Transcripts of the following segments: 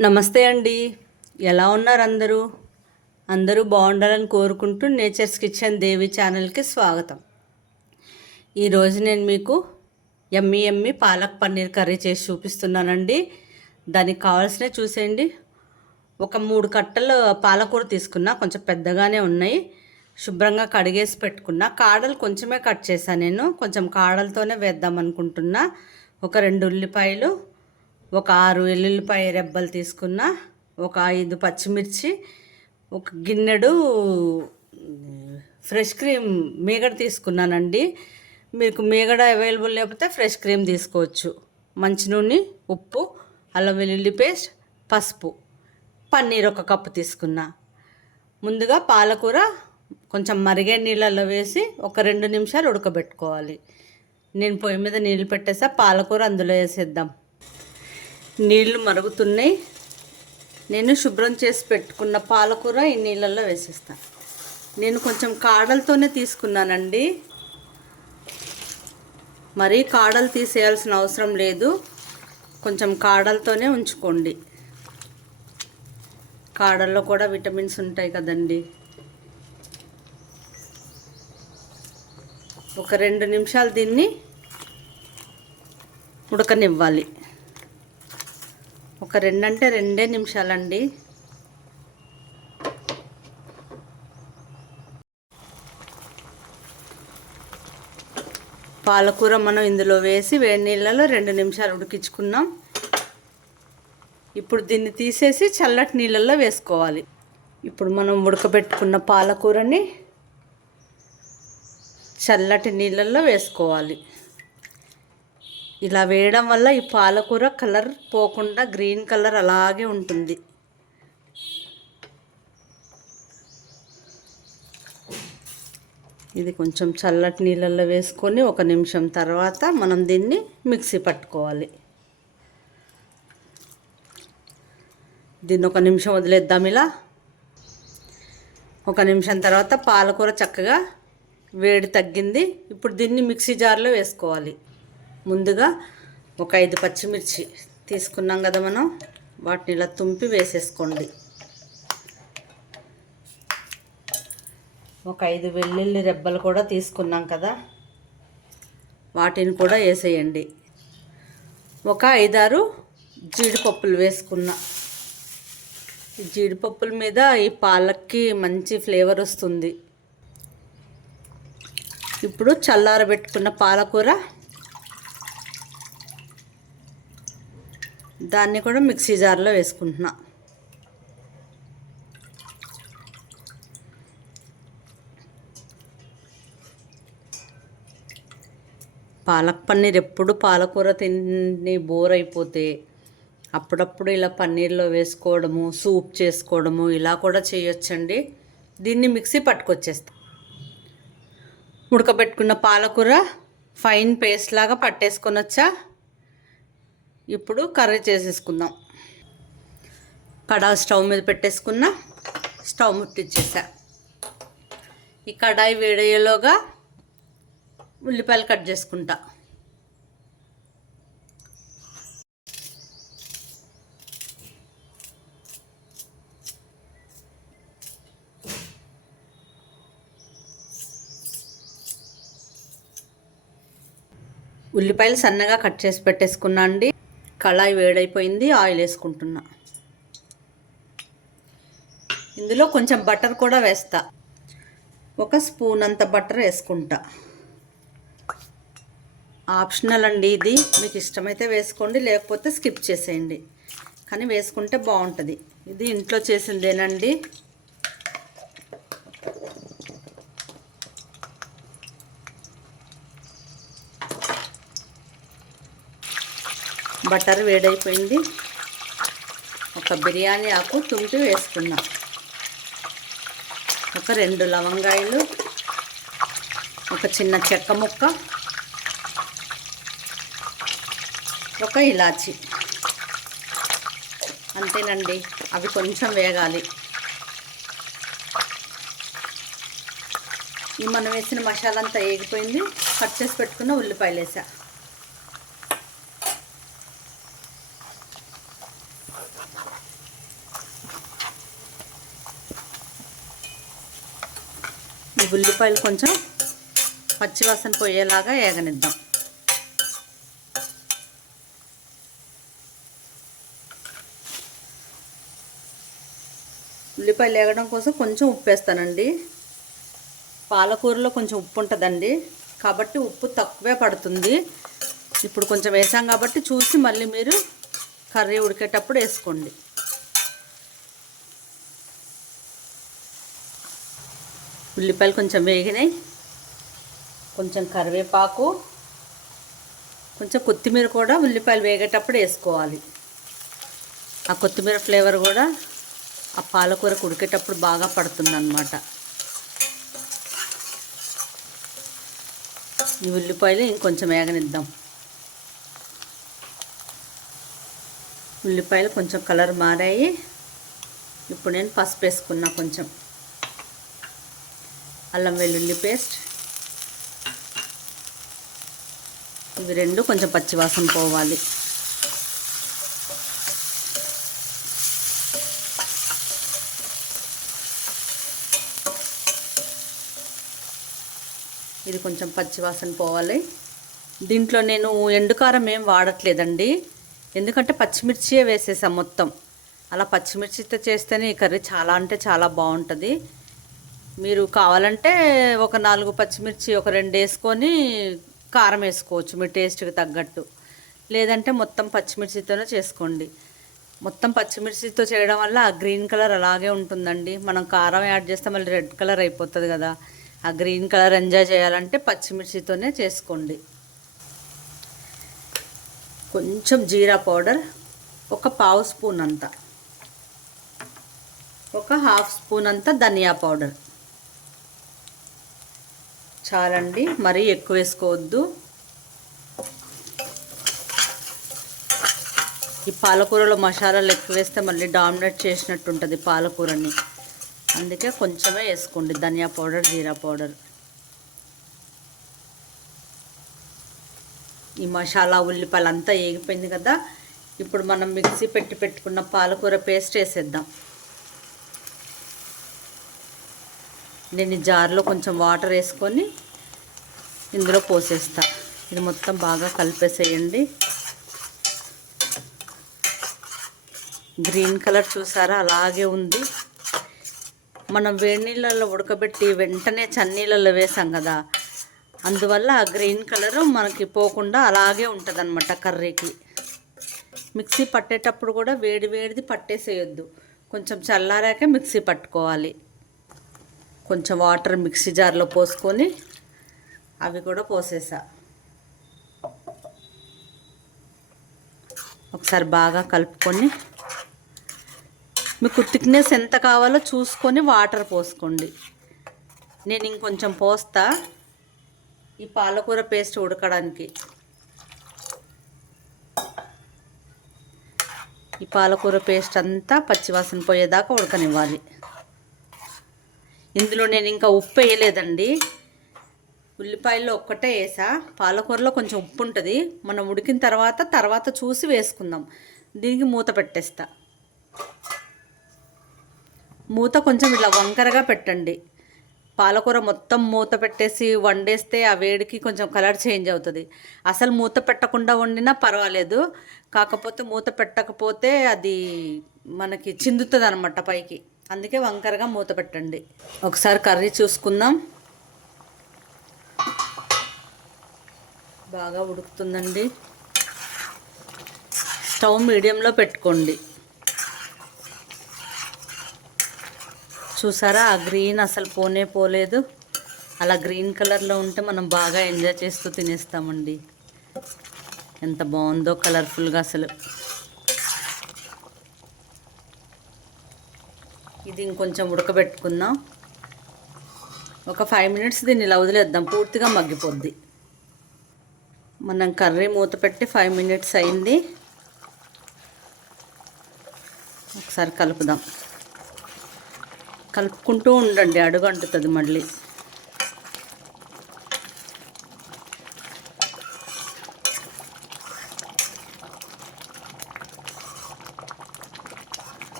నమస్తే అండి. ఎలా ఉన్నారు అందరూ? అందరూ బాగుండాలని కోరుకుంటూ నేచర్స్ కిచెన్ దేవి ఛానల్కి స్వాగతం. ఈరోజు నేను మీకు ఎమ్మి ఎమ్మి పాలక్ పన్నీర్ కర్రీ చేసి చూపిస్తున్నానండి. దానికి కావాల్సినవి చూసేయండి. ఒక మూడు కట్టలు పాలకూర తీసుకున్నా కొంచెం పెద్దగానే ఉన్నాయి. శుభ్రంగా కడిగేసి పెట్టుకున్నా. కాడలు కొంచెమే కట్ చేశాను నేను. కొంచెం కాడలతోనే వేద్దాం అనుకుంటున్నా. ఒక రెండు ఉల్లిపాయలు ఒక ఆరు ఎల్లుల్లిపాయ రెబ్బలు తీసుకున్న ఒక ఐదు పచ్చిమిర్చి ఒక గిన్నెడు ఫ్రెష్ క్రీమ్ మీగడ తీసుకున్నానండి. మీకు మీగడ అవైలబుల్ లేకపోతే ఫ్రెష్ క్రీమ్ తీసుకోవచ్చు. మంచి నూనె ఉప్పు అల్లం వెల్లుల్లి పేస్ట్ పసుపు పన్నీర్ ఒక కప్పు తీసుకున్నా. ముందుగా పాలకూర కొంచెం మరిగే నీళ్ళల్లో వేసి ఒక రెండు నిమిషాలు ఉడకబెట్టుకోవాలి. నేను పొయ్యి మీద నీళ్ళు పెట్టేసా పాలకూర అందులో వేసేద్దాం. నీళ్ళు మరుగుతున్నాయి. నేను శుభ్రం చేసి పెట్టుకున్న పాలకూర ఈ నీళ్ళల్లో వేసేస్తాను నేను కొంచెం కాడలతోనే తీసుకున్నానండి. మరీ కాడలు తీసేయాల్సిన అవసరం లేదు. కొంచెం కాడలతోనే ఉంచుకోండి. కాడల్లో కూడా విటమిన్స్ ఉంటాయి కదండి. ఒక రెండు నిమిషాలు దీన్ని ఉడకనివ్వాలి. ఒక రెండంటే రెండే నిమిషాలండి. పాలకూర మనం ఇందులో వేసి వేడి నీళ్ళలో రెండు నిమిషాలు ఉడికించుకున్నాం. ఇప్పుడు దీన్ని తీసేసి చల్లటి నీళ్ళల్లో వేసుకోవాలి. ఇప్పుడు మనం ఉడకబెట్టుకున్న పాలకూరని చల్లటి నీళ్ళల్లో వేసుకోవాలి. ఇలా వేయడం వల్ల ఈ పాలకూర కలర్ పోకుండా గ్రీన్ కలర్ అలాగే ఉంటుంది. ఇది కొంచెం చల్లటి నీళ్ళల్లో వేసుకొని ఒక నిమిషం తర్వాత మనం దీన్ని మిక్సీ పట్టుకోవాలి. దీన్ని ఒక నిమిషం వదిలేద్దాం ఇలా. ఒక నిమిషం తర్వాత పాలకూర చక్కగా వేడి తగ్గింది. ఇప్పుడు దీన్ని మిక్సీ జార్లో వేసుకోవాలి. ముందుగా ఒక ఐదు పచ్చిమిర్చి తీసుకున్నాం కదా మనం. వాటిని ఇలా తుంపి వేసేసుకోండి. ఒక ఐదు వెల్లుల్లి రెబ్బలు కూడా తీసుకున్నాం కదా. వాటిని కూడా వేసేయండి. ఒక ఐదారు జీడిపప్పులు వేసుకున్నా. ఈ జీడిపప్పుల మీద ఈ పాలక్కి మంచి ఫ్లేవర్ వస్తుంది. ఇప్పుడు చల్లారబెట్టుకున్న పాలకూర దాన్ని కూడా మిక్సీ జార్లో వేసుకుంటున్నా. పాలక్ పన్నీర్ ఎప్పుడు పాలకూర తిని బోర్ అయిపోతే అప్పుడప్పుడు ఇలా పన్నీర్లో వేసుకోవడము సూప్ చేసుకోవడము ఇలా కూడా చేయొచ్చండి. దీన్ని మిక్సీ పట్టుకొచ్చేస్తా. ఉడకబెట్టుకున్న పాలకూర ఫైన్ పేస్ట్ లాగా పట్టేసుకొని వచ్చా ఇప్పుడు కర్రీ చేసేసుకుందాం. కడాయి స్టవ్ మీద పెట్టేసుకున్న స్టవ్ ముట్టించేసా ఈ కడాయి వేడయ్యేలోగా ఉల్లిపాయలు కట్ చేసుకుంటా. ఉల్లిపాయలు సన్నగా కట్ చేసి పెట్టేసుకున్నా అండి. కళాయి వేడైపోయింది ఆయిల్ వేసుకుంటున్నా. ఇందులో కొంచెం బటర్ కూడా వేస్తా. ఒక స్పూన్ అంత బటర్ వేసుకుంటా. ఆప్షనల్ అండి ఇది. మీకు ఇష్టమైతే వేసుకోండి లేకపోతే స్కిప్ చేసేయండి. కానీ వేసుకుంటే బాగుంటుంది. ఇది ఇంట్లో చేసిందేనండి. బటర్ వేడైపోయింది. ఒక బిర్యానీ ఆకు తుంపి వేసుకున్నాం. ఒక రెండు లవంగాయలు ఒక చిన్న చెక్క ముక్క ఒక ఇలాచి. అంతేనండి అవి కొంచెం వేగాలి. ఈ మనం వేసిన మసాలా అంతా వేగిపోయింది కట్ చేసి పెట్టుకున్న ఉల్లిపాయలు వేసా ఈ ఉల్లిపాయలు కొంచెం పచ్చివాసన పోయేలాగా ఏగనిద్దాం. ఉల్లిపాయలు వేగడం కోసం కొంచెం ఉప్పు వేస్తానండి. పాలకూరలో కొంచెం ఉప్పు ఉంటుందండి. కాబట్టి ఉప్పు తక్కువే పడుతుంది. ఇప్పుడు కొంచెం వేసాం కాబట్టి చూసి మళ్ళీ మీరు కర్రీ ఉడికేటప్పుడు వేసుకోండి. ఉల్లిపాయలు కొంచెం వేగినాయి. కొంచెం కరివేపాకు కొంచెం కొత్తిమీర కూడా ఉల్లిపాయలు వేగేటప్పుడు వేసుకోవాలి. ఆ కొత్తిమీర ఫ్లేవర్ కూడా ఆ పాలకూర ఉడికేటప్పుడు బాగా పడుతుంది అన్నమాట ఈ ఉల్లిపాయలు ఇంకొంచెం వేగనిద్దాం. ఉల్లిపాయలు కొంచెం కలర్ మారాయి. ఇప్పుడు నేను పసుపు వేసుకున్నా కొంచెం. అల్లం వెల్లుల్లి పేస్ట్. ఇవి రెండు కొంచెం పచ్చివాసన పోవాలి. ఇది కొంచెం పచ్చివాసన పోవాలి. దీంట్లో నేను ఎండుకారం ఏం వాడట్లేదండి. ఎందుకంటే పచ్చిమిర్చియే వేసేసాం మొత్తం. అలా పచ్చిమిర్చితో చేస్తేనే ఈ కర్రీ చాలా అంటే చాలా బాగుంటుంది. మీరు కావాలంటే ఒక నాలుగు పచ్చిమిర్చి ఒక రెండు వేసుకొని కారం వేసుకోవచ్చు మీ టేస్ట్కి తగ్గట్టు. లేదంటే మొత్తం పచ్చిమిర్చితోనే చేసుకోండి. మొత్తం పచ్చిమిర్చితో చేయడం వల్ల ఆ గ్రీన్ కలర్ అలాగే ఉంటుందండి. మనం కారం యాడ్ చేస్తే మళ్ళీ రెడ్ కలర్ అయిపోతుంది కదా. ఆ గ్రీన్ కలర్ ఎంజాయ్ చేయాలంటే పచ్చిమిర్చితోనే చేసుకోండి. కొంచెం జీరా పౌడర్ ఒక పావు స్పూన్ అంత. ఒక హాఫ్ స్పూన్ అంత ధనియా పౌడర్. చాలండి మరీ ఎక్కువ వేసుకోవద్దు. ఈ పాలకూరలో మసాలాలు ఎక్కువ వేస్తే మళ్ళీ డామినేట్ చేసినట్టు ఉంటుంది పాలకూరని. అందుకే కొంచెమే వేసుకోండి ధనియా పౌడర్ జీరా పౌడర్. ఈ మసాలా ఉల్లిపాయలు అంతా ఏగిపోయింది కదా ఇప్పుడు మనం మిక్సీ పెట్టి పెట్టుకున్న పాలకూర పేస్ట్ వేసేద్దాం. నేను జార్లో కొంచెం వాటర్ వేసుకొని ఇందులో పోసేస్తా. ఇది మొత్తం బాగా కలిపేసేయండి. గ్రీన్ కలర్ చూసారా? అలాగే ఉంది. మనం వేడి నీళ్ళల్లో ఉడకబెట్టి వెంటనే చన్నీళ్ళల్లో వేసాం కదా. అందువల్ల ఆ గ్రీన్ కలర్ మనకి పోకుండా అలాగే ఉంటుంది అనమాట కర్రీకి. మిక్సీ పట్టేటప్పుడు కూడా వేడి వేడిది పట్టేసేయొద్దు. కొంచెం చల్లారాకే మిక్సీ పట్టుకోవాలి. కొంచెం వాటర్ మిక్సీ జార్లో పోసుకొని అవి కూడా పోసేసా. ఒకసారి బాగా కలుపుకొని మీకు థిక్నెస్ ఎంత కావాలో చూసుకొని వాటర్ పోసుకోండి. నేను ఇంకొంచెం పోస్తా ఈ పాలకూర పేస్ట్ ఉడకడానికి. ఈ పాలకూర పేస్ట్ అంతా పచ్చివాసన పోయేదాకా ఉడకనివ్వాలి. ఇందులో నేను ఇంకా ఉప్పు వేయలేదండి. ఉల్లిపాయల్లో ఒక్కటే వేసా. పాలకూరలో కొంచెం ఉప్పు ఉంటుంది. మనం ఉడికిన తర్వాత తర్వాత చూసి వేసుకుందాం. దీనికి మూత పెట్టేస్తా. మూత కొంచెం ఇలా వంకరగా పెట్టండి. పాలకూర మొత్తం మూత పెట్టేసి వండేస్తే ఆ వేడికి కొంచెం కలర్ చేంజ్ అవుతుంది. అసలు మూత పెట్టకుండా వండినా పర్వాలేదు. కాకపోతే మూత పెట్టకపోతే అది మనకి చిందుతుంది అనమాట పైకి. అందుకే వంకరగా మూత పెట్టండి. ఒకసారి కర్రీ చూసుకుందాం. బాగా ఉడుకుతుందండి. స్టవ్ మీడియంలో పెట్టుకోండి. చూసారా ఆ గ్రీన్ అసలు పోనే పోలేదు. అలా గ్రీన్ కలర్లో ఉంటే మనం బాగా ఎంజాయ్ చేస్తూ తినేస్తామండి. ఎంత బాగుందో కలర్ఫుల్గా అసలు. ఇది ఇంకొంచెం ఉడకబెట్టుకుందాం. ఒక ఫైవ్ మినిట్స్ దీన్ని ఇలా వదిలేద్దాం. పూర్తిగా మగ్గిపోద్ది. మనం కర్రీ మూత పెట్టి ఫైవ్ మినిట్స్ అయింది. ఒకసారి కలుపుదాం. కలుపుకుంటూ ఉండండి అడుగు అంటుతుంది మళ్ళీ.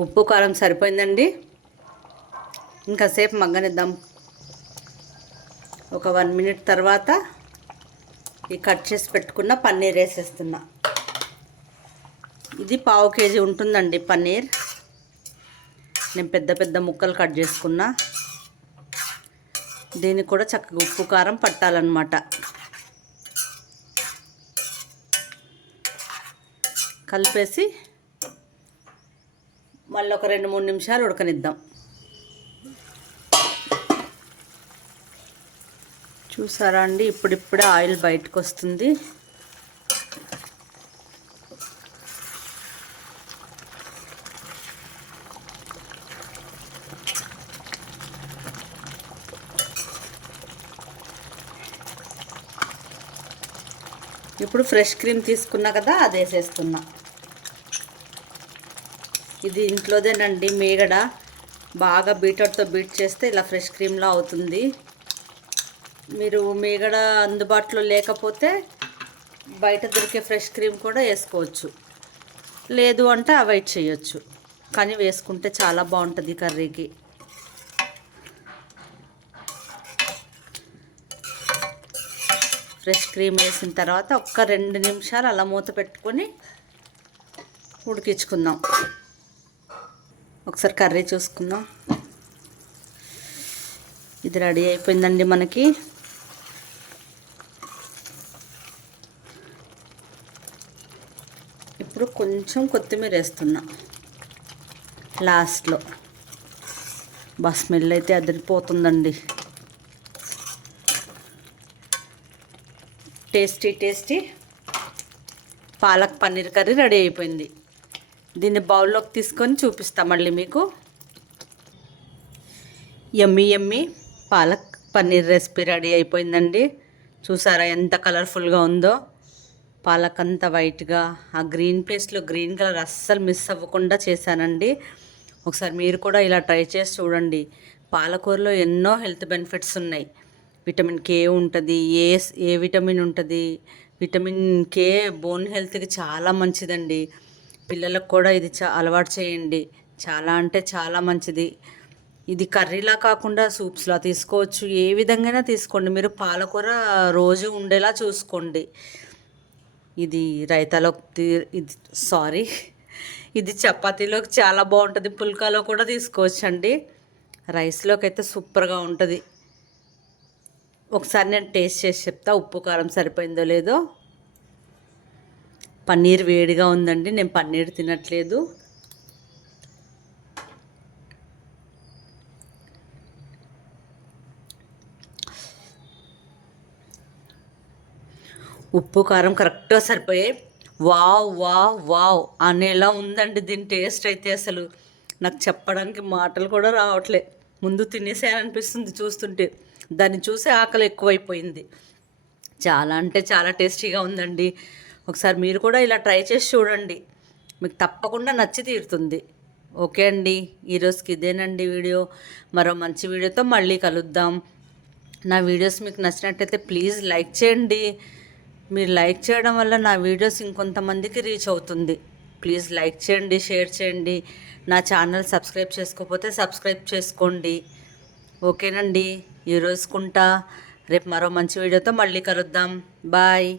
ఉప్పు కారం సరిపోయిందండి. ఇంకా సేపు మగ్గనిద్దాం. ఒక వన్ మినిట్ తర్వాత ఈ కట్ చేసి పెట్టుకున్న పన్నీర్ వేసేస్తున్నా. ఇది పావు కేజీ ఉంటుందండి పన్నీర్. నేను పెద్ద పెద్ద ముక్కలు కట్ చేసుకున్నా. దీనికి కూడా చక్కగా ఉప్పు కారం పట్టాలన్నమాట. కలిపేసి మళ్ళీ ఒక రెండు మూడు నిమిషాలు ఉడకనిద్దాం. చూసారా అండి? ఇప్పుడిప్పుడే ఆయిల్ బయటకు వస్తుంది. ఇప్పుడు ఫ్రెష్ క్రీమ్ తీసుకున్నా కదా అది వేసేస్తున్నా ఇది ఇంట్లోదేనండి మేగడ. బాగా బీటర్తో బీట్ చేస్తే ఇలా ఫ్రెష్ క్రీమ్లా అవుతుంది. మీరు మేగడ అందుబాటులో లేకపోతే బయట దొరికే ఫ్రెష్ క్రీమ్ కూడా వేసుకోవచ్చు. లేదు అంటే అవాయిడ్ చేయొచ్చు. కానీ వేసుకుంటే చాలా బాగుంటుంది కర్రీకి. ఫ్రెష్ క్రీమ్ వేసిన తర్వాత ఒక్క రెండు నిమిషాలు అలా మూత పెట్టుకొని ఉడికించుకుందాం. ఒకసారి కర్రీ చూసుకుందాం. ఇది రెడీ అయిపోయిందండి మనకి. ఇప్పుడు కొంచెం కొత్తిమీర వేస్తున్నా. లాస్ట్లో బా స్మెల్ అయితే అదిరిపోతుందండి. Tasty tasty palak paneer curry ready అయిపోయింది. దీన్ని బౌల్లోకి తీసుకొని చూపిస్తా మళ్ళీ మీకు. ఎమ్మి ఎమ్మి పాలక్ పన్నీర్ రెసిపీ రెడీ అయిపోయిందండి. చూసారా ఎంత కలర్ఫుల్గా ఉందో? పాలక్ అంతా వైట్గా ఆ గ్రీన్ ప్లేస్లో గ్రీన్ కలర్ అస్సలు మిస్ అవ్వకుండా చేశానండి. ఒకసారి మీరు కూడా ఇలా ట్రై చేసి చూడండి. పాలకూరలో ఎన్నో హెల్త్ బెనిఫిట్స్ ఉన్నాయి. విటమిన్ కే ఉంటుంది ఏ ఏ విటమిన్ ఉంటుంది. విటమిన్ కే బోన్ హెల్త్కి చాలా మంచిదండి. పిల్లలకు కూడా ఇది చా అలవాటు చేయండి. చాలా అంటే చాలా మంచిది. ఇది కర్రీలా కాకుండా సూప్స్లా తీసుకోవచ్చు. ఏ విధంగా తీసుకోండి. మీరు పాలకూర రోజు ఉండేలా చూసుకోండి. ఇది రైతాలో ఇది సారీ. ఇది చపాతీలోకి చాలా బాగుంటుంది. పుల్కాలో కూడా తీసుకోవచ్చు అండి రైస్లోకి అయితే సూపర్గా ఉంటుంది. ఒకసారి నేను టేస్ట్ చేసి చెప్తా. ఉప్పు కారం సరిపోయిందో లేదో పన్నీర్ వేడిగా ఉందండి నేను పన్నీర్ తినట్లేదు. ఉప్పు కారం కరెక్ట్గా సరిపోయాయి వావ్ వావ్ వావ్ అనేలా ఉందండి దీని టేస్ట్ అయితే అసలు. నాకు చెప్పడానికి మాటలు కూడా రావట్లే. ముందు తినేసేయాలనిపిస్తుంది చూస్తుంటే. దాన్ని చూసే ఆకలి ఎక్కువైపోయింది. చాలా అంటే చాలా టేస్టీగా ఉందండి. ఒకసారి మీరు కూడా ఇలా ట్రై చేసి చూడండి. మీకు తప్పకుండా నచ్చి తీరుతుంది. ఓకే అండి. ఈరోజుకి ఇదేనండి వీడియో. మరో మంచి వీడియోతో మళ్ళీ కలుద్దాం. నా వీడియోస్ మీకు నచ్చినట్టయితే ప్లీజ్ లైక్ చేయండి. మీరు లైక్ చేయడం వల్ల నా వీడియోస్ ఇంకొంతమందికి రీచ్ అవుతుంది. ప్లీజ్ లైక్ చేయండి షేర్ చేయండి. నా ఛానల్ సబ్స్క్రైబ్ చేసుకోకపోతే సబ్స్క్రైబ్ చేసుకోండి. ఓకేనండి. ఈ రోజుకుంటా. రేపు మరో మంచి వీడియోతో మళ్ళీ కలుద్దాం. బాయ్.